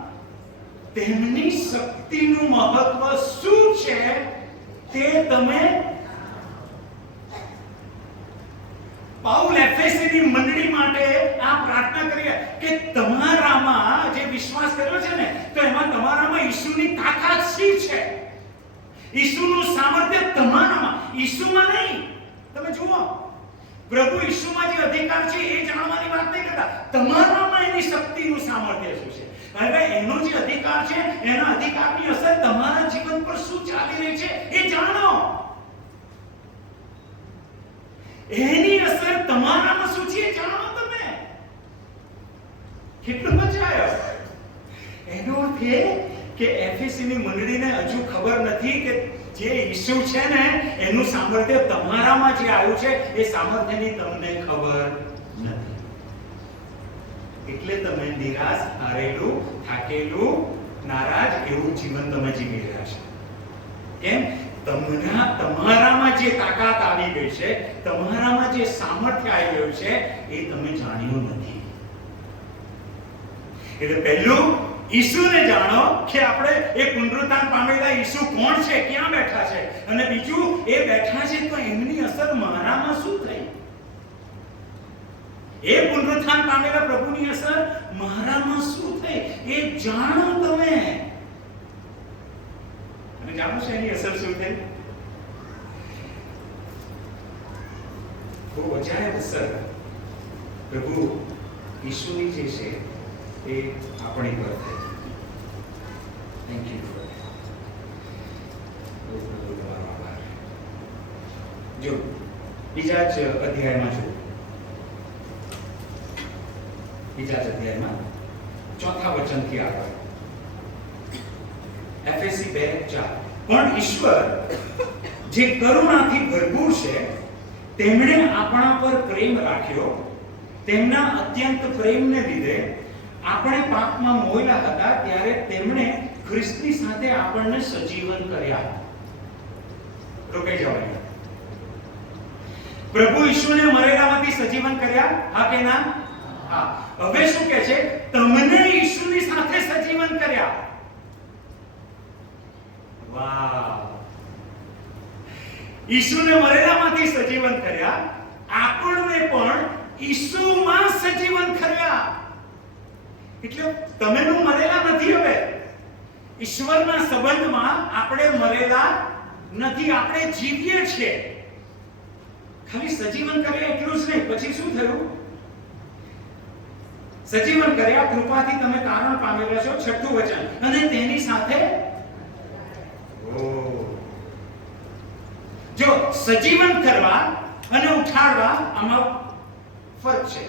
તેમની શક્તિનું મહત્વ શું છે તે તમે. પાઉલ એફએસસીની મંડળી માટે આ પ્રાર્થના કરી કે તમારામાં જે વિશ્વાસ કર્યો છે ને તો એમાં તમારામાં ઈસુની તાકાત શી છે? ઈસુનું સામર્થ્ય તમારામાં, ઈસુમાં નહીં. તમે જુઓ, પ્રભુ ઈસુમાં જે અધિકાર છે એ જાણવાની વાત નહીં કરતા, તમારામાં એની શક્તિનું સામર્થ્ય શું છે. હવે એનો જે અધિકાર છે એના અધિકારની અસર તમારા જીવન પર શું ચાલી રહી છે એ જાણો. એની અસર તમારામાં શું છે જાણો. તમે કેટલું બચાયો? એનો અર્થ એ કે એફએસસીની મંડળીને હજુ ખબર નથી કે જે ઈસુ છે ને એનું સામર્થ્ય તમારામાં જે આવ્યું છે એ સામર્થ્યની તમને ખબર નથી. એટલે તમે નિરાશ, હારેલું, થાકેલું નારાજ એવું જીવન તમે જીવી રહ્યા છો. કેમ? તમારામાં જે તાકાત આવી ગઈ છે, તમારામાં જે સામર્થ્ય આવી ગયું છે, એ તમે જાણ્યું નથી. એટલે પહેલું ઈસુને જાણો કે આપણે એ પુનરુત્થાન પામેલા ઈસુ કોણ છે, ક્યાં બેઠા છે, અને બીજું એ બેઠા છે તો એમની અસર મારામાં શું થઈ. એ પુનરુત્થાન પામેલા પ્રભુની અસર મારામાં શું થઈ એ જાણો તમે. અને જાણો છો એની અસર શું થઈ? બહુ અજાયબ અસર પ્રભુ ઈસુની જે છે એ આપણી પર થઈ. Thank you. જો બીજા જ અધ્યાયમાં જો બીજા જ અધ્યાયમાં ચોથા વચનથી આગળ એફએસી 2:4 પણ ઈશ્વર જે કરુણાથી ભરપૂર છે તેમણે આપણા પર પ્રેમ રાખ્યો. તેમના અત્યંત પ્રેમને લીધે આપણે પાપમાં મોયેલા હતા ત્યારે તેમણે ખ્રિસ્તની સાથે આપણને સજીવન કર્યા. રોકાઈ જાઓ. પ્રભુ ઈસુને મરેલામાંથી સજીવન કર્યા, હા કે ના? હા. હવે શું કહે છે? તમને ઈસુની સાથે સજીવન કર્યા. વાહ! ઈસુને મરેલામાંથી સજીવન કર્યા, આપણને પણ ઈસુમાં સજીવન કર્યા. એટલે તમે મરેલા નથી. હવે ઈશ્વરના સંબંધમાં આપણે મરેલા નથી, આપણે જીવીએ છીએ. ખાલી સજીવન કર્યા એટલું જ નહીં, પછી શું થયું? સજીવન કર્યા, કૃપાથી તમે તારણ પામેલા છો. છઠ્ઠું વચન, અને તેની સાથે જો સજીવન કરવા અને ઉઠાડવા આમાં ફરક છે.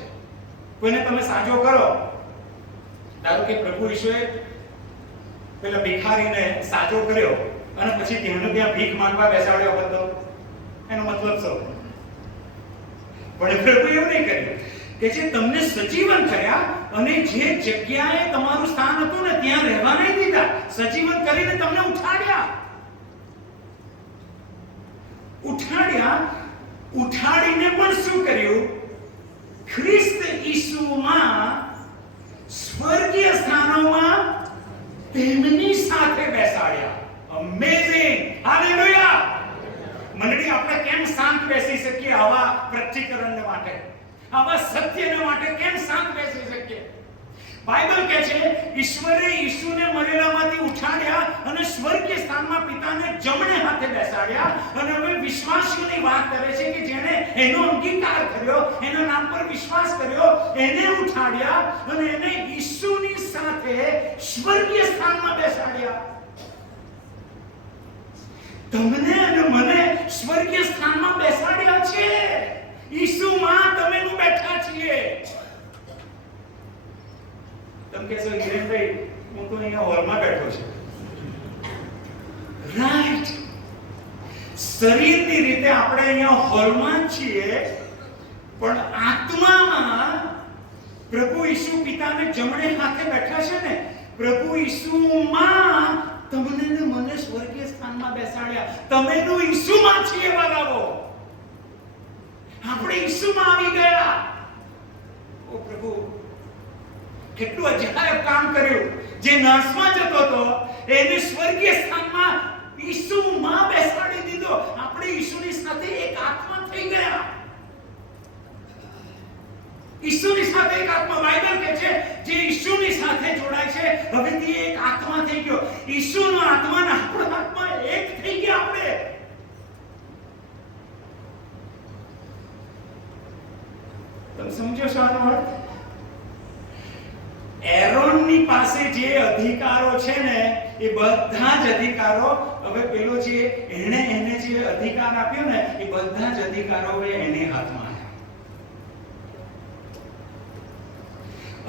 કોઈને તમે સાજો કરો, ધારો કે પ્રભુ ઈશ્વરે પેલા ભિખારીને સાજો કર્યો અને પછી ત્યાં ભીખ માંગવા બેસાડ્યો હતો, એનો મતલબ શું? પણ પ્રભુ એવું નહીં કર્યું કે જે તમને સજીવન કર્યા અને જે જગ્યાએ તમારું સ્થાન હતું ને ત્યાં રહેવા નહીં દીધા, સજીવન કરીને તમને ઉઠાડ્યા. ઉઠાડીને પણ શું કર્યું? ખ્રિસ્ત ઈસુમાં સ્વર્ગીય સ્થાનોમાં તેમની સાથે બેસાડ્યા. અમેઝિંગ! હાલેલુયા! મંડળી, આપણે કેમ શાંત બેસી શકીએ આવા પ્રત્યક્ષીકરણને માટે, આવા સત્યને માટે કેમ શાંત બેસી શકીએ? બાઇબલ કહે છે ઈશ્વરે ઈસુને મરેલામાંથી ઉઠાડ્યા અને સ્વર્ગીય સ્થાનમાં પિતાને જમણે હાથે બેસાડ્યા. અને હવે વિશ્વાસીઓની વાત કરે છે કે જેણે એનો અંગીકાર કર્યો, એના નામ પર વિશ્વાસ કર્યો, એને ઉઠાડ્યા અને એને ઈસુની સાથે સ્વર્ગીય સ્થાનમાં બેસાડ્યા. તમને અને મને સ્વર્ગીય સ્થાનમાં બેસાડ્યા છે. ઈસુમાં તમે બેઠા છીએ. તમે કહેશો, હિરેનભાઈ, હું તો અહીંયા હોલમાં બેઠો છું. રાઈટ. શરીરની રીતે આપણે અહીંયા હોલમાં છીએ, પણ આત્મામાં પ્રભુ ઈસુ પિતાને જમણે હાથે બેઠા છે ને. પ્રભુ ઈસુમાં તમને ને મને સ્વર્ગીય સ્થાનમાં બેસાડ્યા. તમે ઈસુમાં છીએ બાળકો. આપણે ઈસુમાં આવી ગયા. ઓ પ્રભુ, કેટલું અજાયબ કામ કર્યું. જે નાશમાં જતો હતો એને સ્વર્ગીય સ્થાનમાં ઈસુમાં બેસાડી દીધો. આપણે ઈસુની સાથે એક આત્મા થઈ ગયા. ઈસુની સાથે એક આત્મા. બાઇબલ કહે છે જે ઈસુની સાથે જોડાય છે હવે તે એક આત્મા થઈ ગયો. ઈસુનો આત્મા ને આપણો આત્મા એક થઈ ગયા. આપણે તમે સમજો છો આનો અર્થ? એરોનની પાસે જે અધિકારો છે ને એ બધા જ અધિકારો હવે પેલો જે એને જે અધિકાર આપ્યો ને એ બધા જ અધિકારો હવે એને હાથમાં આવ્યા.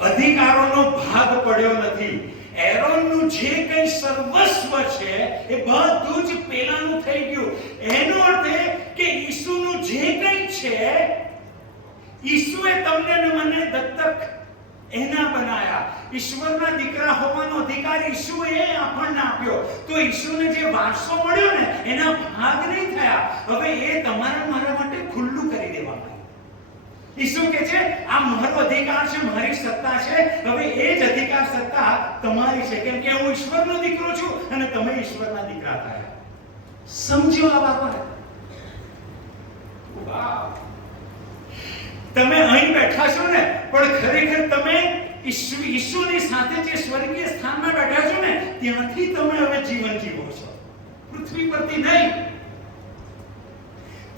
અધિકારોનો ભાગ પડ્યો નથી. એરોનનું જે કંઈ સર્વસ્વ છે એ બધું જ પેલાનું થઈ ગયું. એનો અર્થ એ કે ઈસુનું જે કંઈ છે ઈસુએ તમને ને મને દત્તક એના બનાયા. ઈશ્વરના દીકરા હોવાનો અધિકાર ઈશુએ આપણને આપ્યો. તો ઈશુને જે વારસો મળ્યો ને એના ભાગ નહીં થયા. હવે એ તમારા મારા માટે ખુલ્લું કરી દેવામાં આવ્યું. ઈસુ કહે છે આ મારો અધિકાર છે, મારી સત્તા છે. હવે એ જ અધિકાર સત્તા તમારી છે, કેમ કે હું ઈશ્વરનો દીકરો છું અને તમે ઈશ્વરના દીકરા થયા. સમજો આ બાબત. વાહ! તમે અહીં બેઠા છો ને, પણ ખરેખર તમે ઈશુની સાથે જે સ્વર્ગીય સ્થાનમાં બેઠા છો ને, ત્યાંથી તમે હવે જીવન જીવો છો. પૃથ્વી પરથી નહીં,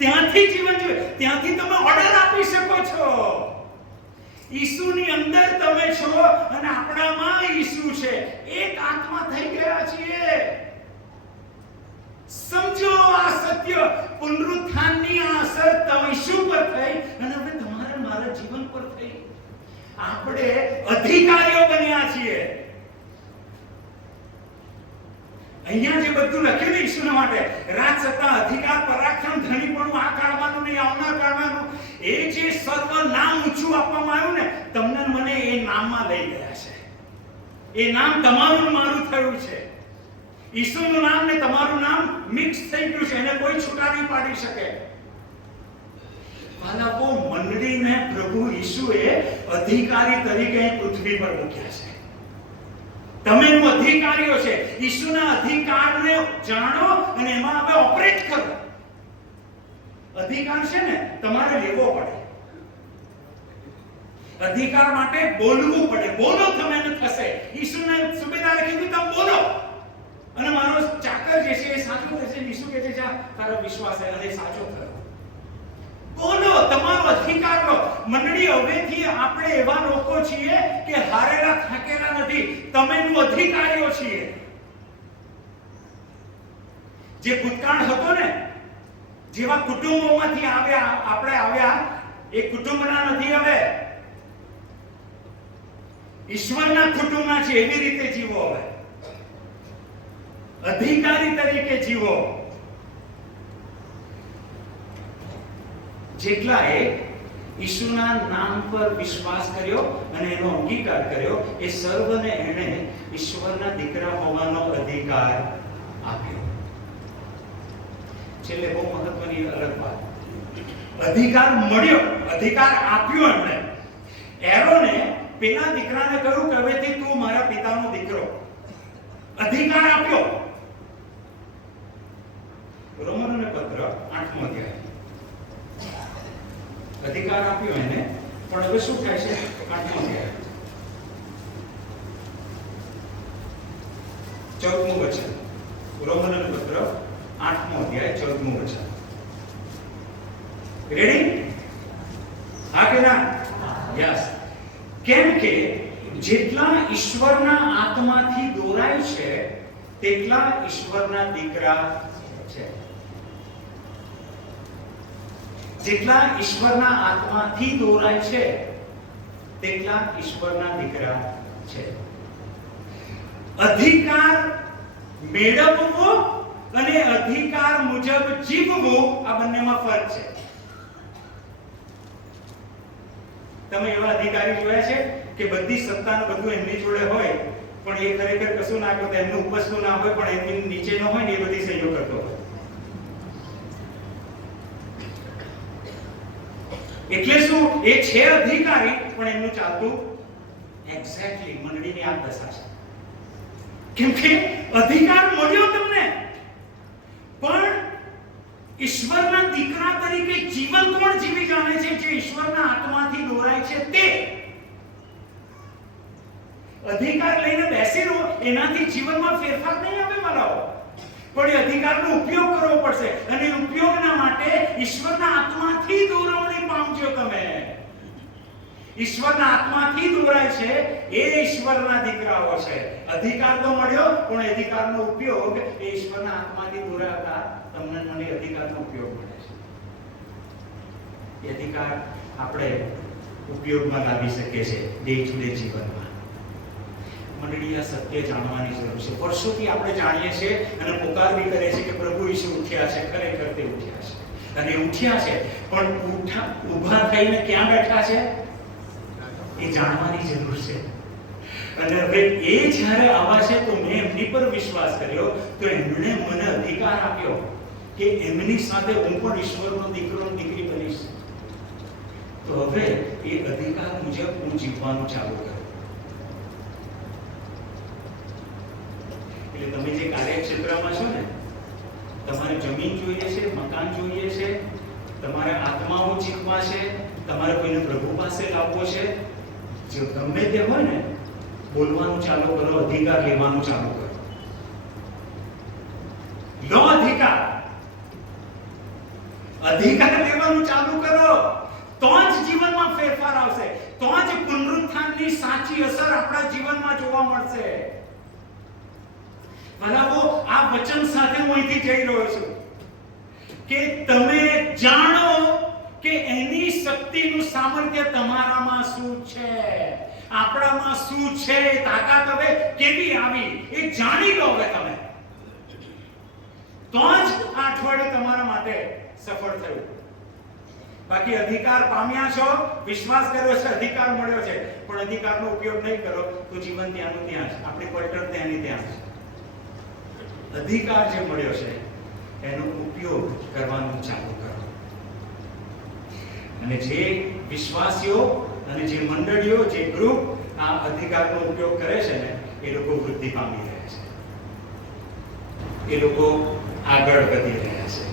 ત્યાંથી જીવન જીવો. ત્યાંથી તમે ઓર્ડર આપી શકો છો. ઈસુની અંદર તમે છો અને આપણામાં ઈસુ છે. એક આત્મા થઈ ગયા છીએ. સમજો આ સત્ય. પુનરુત્થાનની આ અસર ઈસુ પર થઈ અને હવે તમારા મારા જીવન પર થઈ. આપણે અધિકારીઓ બન્યા છીએ. અહીંયા જે બધું લખ્યું ને ઈસુના માટે, રાજ, સત્તા, અધિકાર, પરાક્રમ, ધણીપણું, આ કાળવાનું નહીં, આવનાર કાળવાનું, એ જે સર્વ નામ ઊંચું આપવામાં આવ્યું ને, તમને મને એ નામમાં લઈ ગયા છે. એ નામ તમારું મારું થયું છે. ઈસુનું નામ ને તમારું નામ મિક્સ થઈ ગયું છે. એને કોઈ છૂટા નહીં પાડી શકે. બાળકો, મંડળીને પ્રભુ ઈસુએ અધિકારી તરીકે પૃથ્વી પર મૂક્યા છે. તમે અધિકારીઓ છે. ઈસુના અધિકારને જાણો અને એમાં હવે ઓપરેટ કરો. અધિકાર છે ને, તમારે લેવો પડે. અધિકાર માટે બોલવું પડે. બોલો તમે થશે. ઈસુને સુબેદારે કીધું તમે બોલો અને મારો ચાકર જે છે એ સાચો થશે. ઈસુ કહે છે તારો વિશ્વાસ છે અને સાચો થયો. બોલો, તમારો અધિકાર લો. મંડળી, હવેથી આપણે એવા લોકો છીએ કે હારેલા થાકેલા નથી. તમેનું અધિકારીઓ છીએ. જે ભૂતકાળ હતો ને, જેવા કુટુંબોમાંથી આપણે આવ્યા, એ કુટુંબના નથી. હવે ઈશ્વરના કુટુંબના છે. એવી રીતે જીવો. હવે અધિકારી તરીકે જીવો. જેટલાએ ઈસુના નામ પર વિશ્વાસ કર્યો અને એનો અંગીકાર કર્યો, એ સર્વને એણે ઈશ્વરના દીકરા હોવાનો અધિકાર આપ્યો. છેલ્લે બહુ મહત્વની અલગ વાત, અધિકાર મળ્યો, અધિકાર આપ્યો એમણે. એરોને પેલા દીકરાને કહ્યું કે હવેથી તું મારા પિતાનો દીકરો. અધિકાર આપ્યો. રોમનોને પત્ર 8મો અધ્યાય. અધિકાર આપ્યો એને, પણ હવે શું થાય છે? 8મો અધ્યાય 14મું વચન. રોમનોને પત્ર 8મો અધ્યાય 14મું વચન. રેડી? હા કે ના? યસ. કેમ કે જેટલા ઈશ્વરના આત્માથી દોરાય છે તેટલા ઈશ્વરના દીકરા છે. જેટલા ઈશ્વરના આત્માથી દોરાય છે તેટલા ઈશ્વરના દીકરા છે. અધિકાર મેળવવો અને અધિકાર મુજબ જીવવું, આ બંનેમાં ફરક છે. તમે એવા અધિકારી જોયા છે કે બધી સત્તાનું બધું એમની જોડે હોય, પણ એ ખરેખર કશું ના કરતો, એમનું ઉપજતું ના હોય, પણ એમની નીચે ન હોય ને એ બધી સહયોગ કરતો હોય. એટલે શું? એ છે અધિકારી, પણ એમનું ચાલતું એક્ઝેક્ટલી મંડળીની આ દશા છે. કેમ કે અધિકાર મળ્યો તમને, પણ ઈશ્વરના દીકરા તરીકે જીવન કોણ જીવી જાણે છે? જે ઈશ્વરના આત્માથી દોરાય છે તે. અધિકાર લઈને બેસી રહો એનાથી જીવનમાં ફેરફાર નહીં આવે મારાઓ. પણ એ અધિકારનો ઉપયોગ કરવો પડશે અને ઉપયોગના માટે ઈશ્વરના આત્માથી દોરવણી પામજો. તમે ઈશ્વરના આત્માથી દોરાય છે એ ઈશ્વરના દીકરાઓ છે. અધિકાર તો મળ્યો, પણ અધિકારનો ઉપયોગ એ ઈશ્વરના આત્માથી દોરાતા તમને મને અધિકારનો ઉપયોગ મળે છે. એ અધિકાર આપણે ઉપયોગમાં લાવી શકીએ છીએ ડે ટુ ડે જીવનમાં. મંડળી, આ સત્ય જાણવાની જરૂર છે. વર્ષોથી આપણે જાણીએ છીએ અને પોકાર બી કરીએ છીએ કે પ્રભુ ઈસુ ઉઠ્યા છે. ખરેખર તે ઉઠ્યા છે અને ઉઠ્યા છે, પણ ઊભા થઈને ક્યાં બેઠા છે? એ જાણવાની જરૂર છે. અને હવે એ જ્યારે આવા છે તો મેં એમની પર વિશ્વાસ કર્યો, તો એમણે મને અધિકાર આપ્યો કે એમની સાથે હું પણ ઈશ્વરનો દીકરો દીકરી બનીશ. તો હવે એ અધિકાર મુજબ હું જીવવાનું ચાલુ કરું. એટલે તમે જે કાર્યક્ષેત્રમાં છો ને, તમારે જમીન જોઈએ છે, મકાન જોઈએ છે, તમારે આત્માઓ જીતવા છે, તમારે કોઈને પ્રભુ પાસે લાવવો છે, જો ગમે તે હોય ને, બોલવાનું ચાલુ કરો, અધિકાર લેવાનું ચાલુ કરો. લો અધિકાર લેવાનું ચાલુ કરો, તો જ જીવનમાં ફેરફાર આવશે, તો જ પુનરુત્થાનની સાચી અસર આપણા જીવનમાં જોવા મળશે. ભલાવો આ વચન સાથે હું અહીંથી જઈ રહ્યો છું કે તમે જાણો કે એની શક્તિનું સામર્થ્ય તમારામાં શું છે, આપણામાં શું છે, તાકાત હવે કેવી આવી એ જાણી લો. હવે તમે તો જ આ અઠવાડિયે તમારા માટે સફળ થયું. બાકી અધિકાર પામ્યા છો, વિશ્વાસ કર્યો છે, અધિકાર મળ્યો છે, પણ અધિકારનો ઉપયોગ નહીં કરો તો જીવન ત્યાંનું ત્યાં જ, આપણી ક્વાર્ટર ત્યાંની ત્યાં જ. અધિકાર જે મળ્યો છે એનો ઉપયોગ કરવાનું ચાલુ કરો. અને જે વિશ્વાસીઓ અને જે મંડળીઓ, જે ગ્રુપ આ અધિકારનો ઉપયોગ કરે છે ને, એ લોકો વૃદ્ધિ પામી રહ્યા છે, એ લોકો આગળ વધી રહ્યા છે.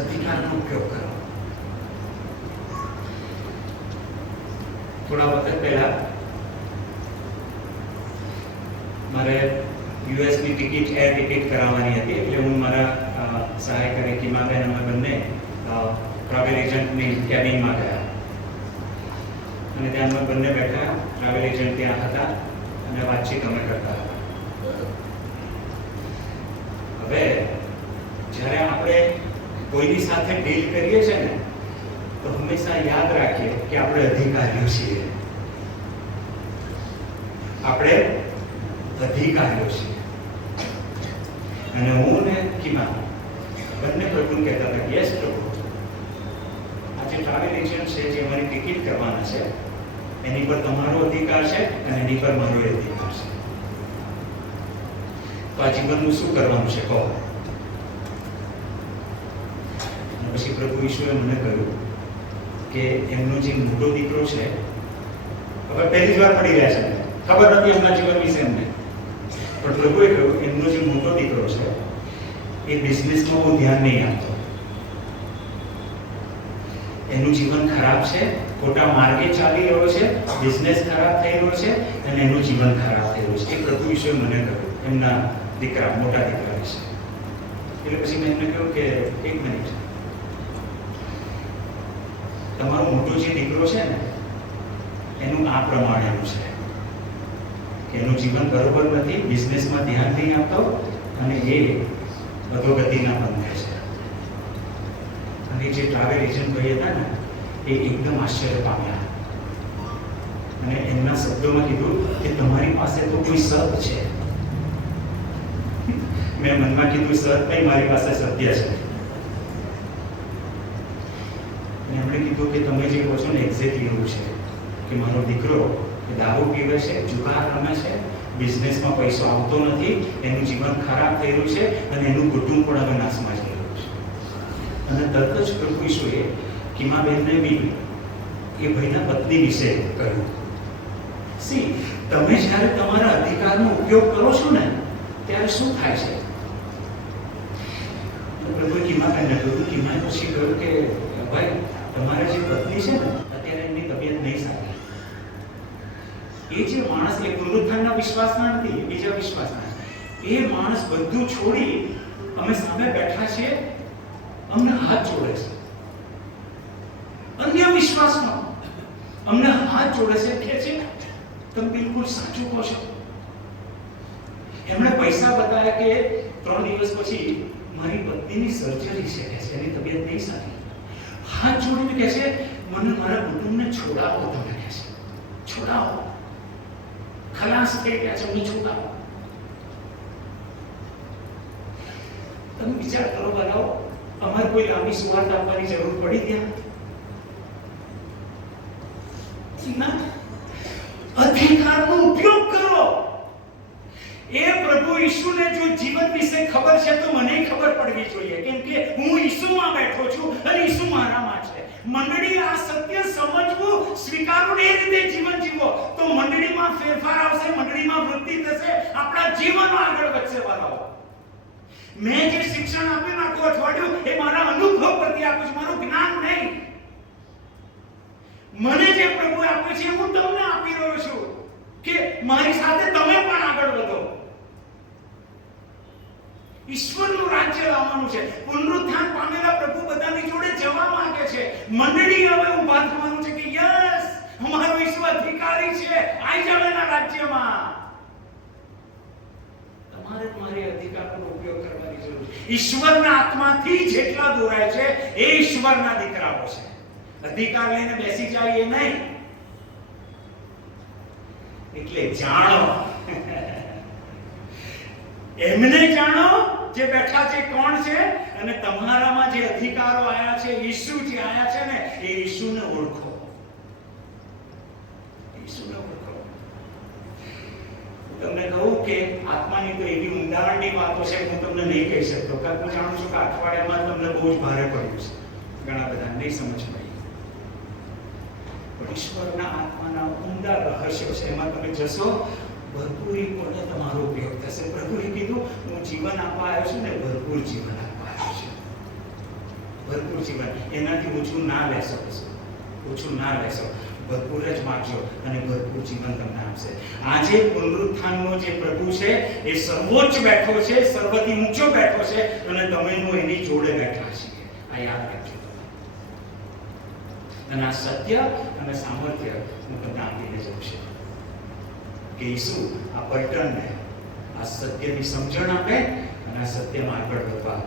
અધિકારનો ઉપયોગ કરો. થોડા વખત પહેલા મારે યુએસ ની ટિકિટ, એર ટિકિટ કરાવવાની હતી. એટલે હું મારા સહાયક કિમાબેન અમે બંને ટ્રાવેલ એજન્ટની કેબિનમાં ગયા અને ત્યાં અમે બંને બેઠા. ટ્રાવેલ એજન્ટ ત્યાં હતા અને વાતચીત અમે કરતા હતા. હવે જ્યારે આપણે કોઈની સાથે ડીલ કરીએ છીએ ને, તો હંમેશા યાદ રાખીએ કે આપણે અધિકારીઓ છીએ. આપણે અધિકારીઓ છીએ. અને હું ને કિમા બંને પ્રભુ કહેતા હતા, યસ પ્રભુ, આ જે ટ્રાવેલ એજન્ટ છે, જે અમારી ટિકિટ કરવાના છે, એની પર તમારો અધિકાર છે અને એની પર મારો અધિકાર છે. તો આ જીવનનું શું કરવાનું છે કહો. પછી પ્રભુ ઈશ્વરે મને કહ્યું કે એમનો જે મોટો દીકરો છે, હવે પહેલી જ વાર મળી રહ્યા છે, ખબર નથી એમના જીવન વિશે એમને, પણ પ્રભુએ કહ્યું એમનો જે મોટો દીકરો છે એ બિઝનેસમાં બહુ ધ્યાન નહીં આપતો, એનું જીવન ખરાબ છે, ખોટા માર્ગે ચાલી રહ્યો છે, બિઝનેસ ખરાબ થઈ રહ્યો છે અને એનું જીવન ખરાબ થઈ રહ્યું છે. એ પ્રભુ ઈશ્વરે મને કહ્યું એમના દીકરા, મોટા દીકરા વિશે. એટલે પછી મેં એમને કહ્યું કે એક મિનિટ, તમારો મોટો જે દીકરો છે ને, એનું આ પ્રમાણેનું છે કે એનું જીવન બરોબર નથી, બિઝનેસમાં ધ્યાન નહીં આપતો અને એ અધોગતિના પંથે છે. અને જે ટ્રાવેલ એજન્ટ ભાઈ હતા ને, એ એકદમ આશ્ચર્ય પામ્યા અને એમના શબ્દોમાં કીધું કે તમારી પાસે તો કોઈ સત છે. મેં મનમાં કીધું, સત નહીં, મારી પાસે સત્ય છે. એમણે કીધું કે તમે જે કહો છો ને, એક્ઝેક્ટલી એવું છે કે મારો દીકરો દારૂ પીવે છે, જુગાર રમે છે, બિઝનેસમાં પૈસો આવતો નથી, એનું જીવન ખરાબ થઈ રહ્યું છે અને એનું કુટુંબ પણ હવે નાશમાં જઈ રહ્યું છે. અને તરત જ પ્રભુ ઈશ્વરે કિમાબેનને બી એ ભાઈના પત્ની વિશે કહ્યું. સી, તમે જ્યારે તમારા અધિકારનો ઉપયોગ કરો છો ને, ત્યારે શું થાય છે? પ્રભુએ કિમાબેનને કહ્યું. કિમાએ પછી કહ્યું કે ભાઈ, તમારા જે પત્ની છે ને, અત્યારે એમની તબિયત નહીં સારી. એ જે માણસ, એ પુનરુત્થાનના વિશ્વાસના નથી, બીજા વિશ્વાસના. એ માણસ બધું છોડી અમે સામે બેઠા છીએ, અમને હાથ જોડે છે. અન્ય વિશ્વાસમાં અમને હાથ જોડે છે, કે છે તમે બિલકુલ સાચું કહો છો. એમણે પૈસા બતાવ્યા કે 3 દિવસ પછી મારી પત્નીની સર્જરી છે, કે એની તબિયત નહીં સારી. હાથ જોડીને કહે છે, મને મારા કુટુંબને છોડાવો. તમે કહે છે છોડાવો, ખલાસ થઈ ગયા છે, મને છોડાવો. તમે વિચાર કરો, બનાવો, અમારે કોઈ લાંબી સુવાર્તા આપવાની જરૂર પડી ત્યાં? ના, અધિકારનો ઉપયોગ કરો. એ પ્રભુ ઈસુને જો જીવન વિશે ખબર છે તો મને ખબર પડવી જોઈએ, કેમ કે હું ઈસુમાં બેઠો છું અને ઈસુ મારામાં છે. મંડળી આ સત્ય સમજવું, સ્વીકારવું, એ રીતે જીવન જીવો તો મંડળીમાં ફેરફાર આવશે, મંડળીમાં વૃદ્ધિ થશે, આપણા જીવનમાં આગળ વધશે. વાળાઓ, મેં જે શિક્ષણ આપ્યું આખું અઠવાડિયું એ મારા અનુભવ પરથી આપું છું, મારું જ્ઞાન નહીં. મને જે પ્રભુ આપ્યું છે હું તમને આપી રહ્યો છું કે મારી સાથે તમે પણ આગળ વધો. ઈશ્વરનું રાજ્ય લાવવાનું છે. પુનરુત્થાન પામેલા પ્રભુ બધાની જોડે જવા માંગે છે. મંડળી હવે ઊભા થવાનું છે કે યસ, અમારો ઈશ્વર અધિકારી છે, આઈ જાવ એના રાજ્યમાં. તમારે તમારે અધિકારનો ઉપયોગ કરવાની જરૂર છે. ઈશ્વરના આત્માથી જેટલા દોરાય છે એ ઈશ્વરના દીકરાઓ છે. અધિકાર લઈને બેસી જાય એ નહીં. એટલે જાણો, એમને જાણો જે બેઠા છે કોણ છે, અને તમારામાં જે અધિકારો આયા છે, ઈસુ જે આયા છે ને, એ ઈસુને ઓળખો. ઈસુને ઓળખો. તમને કહું કે આત્માની તો એવી ઊંડાણની વાતો છે હું તમને નહીં કહી શકતો, કારણ હું જાણું છું કે અઠવાડિયામાં તમને બહુ જ ભારે પડ્યું છે, ઘણા બધા નહીં સમજ પડી. પણ ઈશ્વરના આત્માના ઊંડા રહસ્યો છે, એમાં તમે જશો ભરપૂરીપણે તમારો ઉપયોગ થશે. પ્રભુએ કીધું હું જીવન આપવા આવ્યો છું ને, ભરપૂર જીવન આપવા આવ્યો છું. ભરપૂર જીવન, એનાથી ઓછું ના લેશો, ઓછું ના લેશો, ભરપૂર જ માગજો અને ભરપૂર જીવન તમને આપશે. આજે પુનરુત્થાનનો જે પ્રભુ છે એ સર્વોચ્ચ બેઠો છે, સર્વથી ઊંચો બેઠો છે, અને તમે એની જોડે બેઠા છીએ. આ યાદ રાખજો. અને આ સત્ય અને સામર્થ્ય હું તમને આપીને જઉં છું કે ઈસુ આ પલટણને આ સત્યની સમજણ આપે અને આ સત્યમાં આગળ વધવા